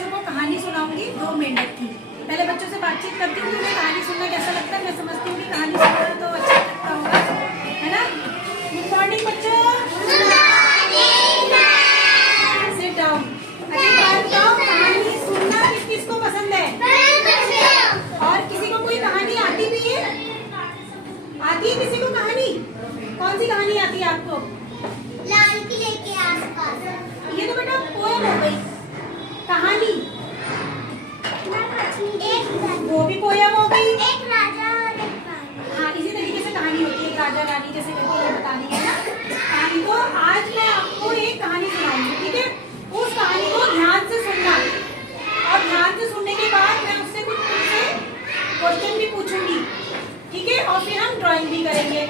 बच्चों को कहानी सुनाऊंगी 2 मेंढक की। पहले बच्चों से बातचीत करती हूँ, उन्हें कहानी सुनना कैसा लगता है। मैं समझती हूँ कि कहानी सुनना तो अच्छा लगता होगा, है ना। गुड मॉर्निंग बच्चों, सिट डाउन। अच्छा एक बात बताओ, कहानी सुनना किस किस को पसंद है? और किसी को कोई कहानी आती भी है? आती है किसी को कहानी? कौन सी कहानी आती है आपको? लाल किले के आसपास। ये तो बेटा पोएम हो गई, कहानी वो भी पोएम हो गई। एक राजा और एक रानी। हाँ, इसी तरीके से कहानी होती है, राजा रानी जैसे करके ये बतानी है ना कहानी। तो आज मैं आपको एक कहानी सुनाऊंगी, ठीक है। उस कहानी को ध्यान से सुनना, और ध्यान से सुनने के बाद मैं उससे कुछ तुमसे क्वेश्चन भी पूछूंगी, ठीक है। और फिर हम ड्राइंग भी करेंगे,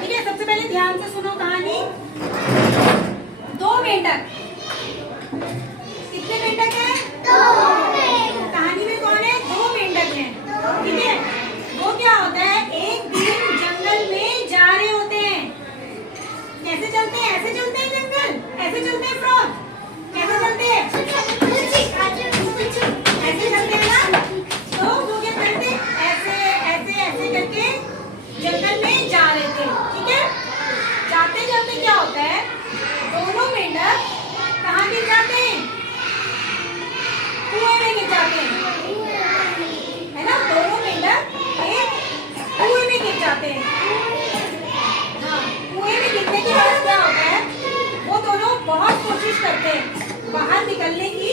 ठीक है। सबसे पहले ध्यान से सुनो कहानी। 2 मेंढक। कितने मेंढक हैं? 2। कहानी में कौन है? 2 मेंढक हैं, ठीक है। वो क्या होता है, एक दिन जंगल में जा रहे होते हैं। कैसे चलते हैं? ऐसे चलते हैं जंगल, ऐसे चलते हैं फ्रॉग, कैसे चलते हैं? ऐसे चलते हैं ना। तो वो क्या करते हैं, ऐसे ऐसे ऐसे करके जंगल में जा रहे थे, ठीक है। जाते जाते क्या होता है, दोनों मेंढक कहाँ गिर जाते हैं? कुएं में गिर जाते हैं, है ना। दोनों मेंढक एक कुएं में गिर जाते हैं। हाँ, कुएं में गिरने के बाद क्या होता है, वो दोनों बहुत कोशिश करते हैं बाहर निकलने की,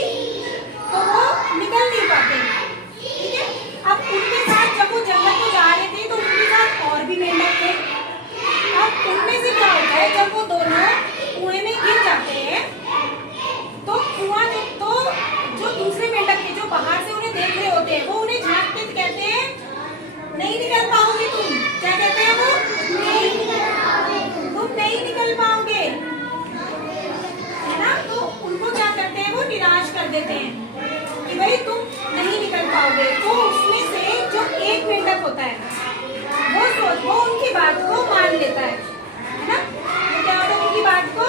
तो वो निकल नहीं पाते, ठीक है। अब उनके साथ जब वो जंगल को जा रहे थे तो उनके साथ और भी मेंढक थे। अब उनमें से क्या होता है, जब वो दोनों कुएं में गिर जाते हैं तो कुआं जो दूसरे मेंढक थे जो बाहर से उन्हें देख रहे होते हैं, वो उन्हें झांकते कहते हैं नहीं निकल पाओगे तुम। क्या कहते हैं वो? तुम नहीं निकल पाओगे, है ना। तो उनको क्या करते हैं, वो निराश कर देते हैं कि भाई तुम नहीं निकल पाओगे। तो उसमें से जो एक मेंढक होता है वो उनकी बात को मान लेता है ना। तो क्या होता है, उनकी बात को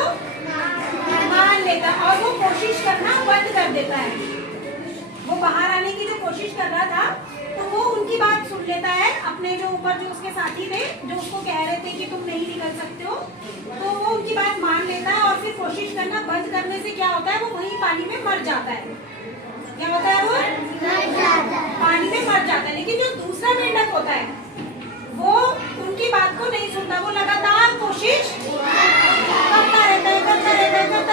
मान लेता है और वो कोशिश करना बंद कर देता है। वो बाहर आने की जो कोशिश कर रहा था, तो वो उनकी बात सुन लेता है। अपने जो ऊपर जो उसके साथी थे जो उसको कह रहे थे कि तुम नहीं निकल सकते हो, तो वो उनकी बात मान लेता है और फिर कोशिश करना बंद करने से क्या होता है, वो वहीं पानी में मर जाता है। क्या होता है, वो पानी में मर जाता है। लेकिन जो दूसरा मेंढक होता है वो उनकी बात को नहीं सुनता, वो लगातार कोशिश करता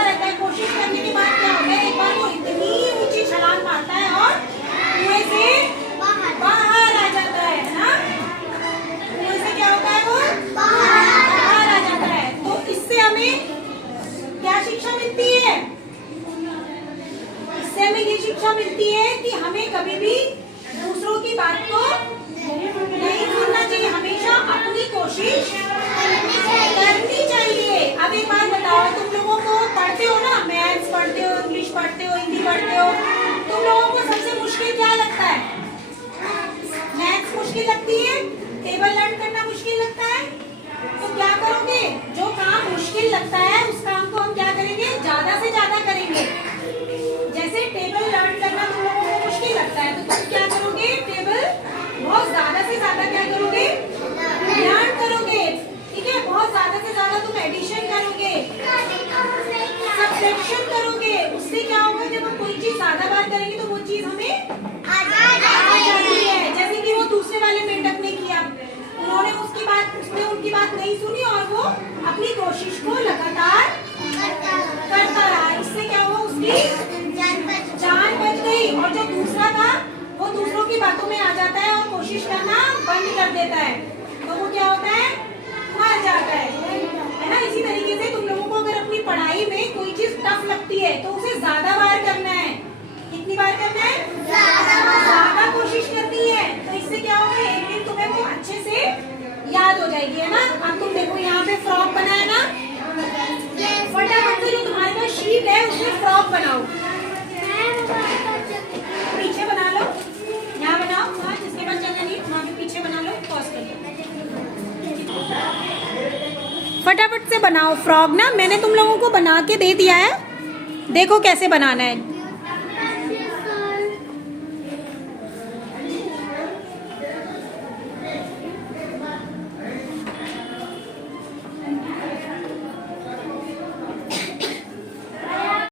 रहता है। कोशिश करने के बाद क्या होता है, एक बार वो इतनी ऊंची छलांग मारता है और कुएं से बाहर आ जाता है ना। कुएं से क्या होता है, वो बाहर आ जाता है। तो इससे हमें क्या शिक्षा मिलती है? इससे हमें ये शिक्षा मिलती है कि हमें कभी भी दूसरों की बात को नहीं सुनना चाहिए, हमेशा अपनी कोशिश करनी चाहिए। अब एक बात बताओ, तुम लोगों को पढ़ते हो ना, मैथ्स पढ़ते हो, इंग्लिश पढ़ते हो, हिंदी पढ़ते हो, तुम लोगों को सबसे मुश्किल क्या लगता है? मैथ्स मुश्किल लगती है, टेबल लर्न करना मुश्किल लगता है। तो क्या करोगे, जो काम मुश्किल लगता है उस काम को हम क्या करेंगे, ज्यादा से ज्यादा करेंगे। जैसे टेबल लर्न करना तुम लोगों को मुश्किल लगता है, तो तुम क्या करोगे, टेबल बहुत ज्यादा से ज्यादा क्या करोगे, लर्न करोगे, ठीक है। बहुत ज्यादा से ज्यादा तुम एडिशन करोगे, सब्ट्रैक्शन करोगे। उससे क्या होगा, जब हम कोई चीज ज्यादा बार करेंगे तो वो चीज हमें आ जाती है। जैसे कि वो दूसरे वाले मेंढक ने किया, उसने उनकी बात नहीं सुनी और वो अपनी कोशिश को लगातार करता रहा। इससे क्या हुआ, उसकी जान बच गई। और जो दूसरा था वो दूसरों की बातों में आ जाता है और कोशिश करना बंद कर देता है, तो वो क्या होता है, मर जाता है ना। इसी तरीके से तुम लोगों को अगर अपनी पढ़ाई में कोई चीज टफ लगती है तो उसे ज्यादा बार करना है। कितनी बार करना है? ज्यादा कोशिश करनी है। तो इससे क्या होगा, एक दिन तुम्हें वो अच्छे से याद हो जाएगी, है ना। अब तुम देखो यहाँ पे फ्रॉक बनाया ना, फटाफट से जो तुम्हारे पास शीट है उसमें फ्रॉक बनाओ। पीछे बना लो, यहाँ बनाओ, वहाँ जिसके पास जगह नहीं वहाँ पे पीछे बना लो, पॉज कर लो। फटाफट से बनाओ फ्रॉक ना, मैंने तुम लोगों को बना के दे दिया है, देखो कैसे बनाना है।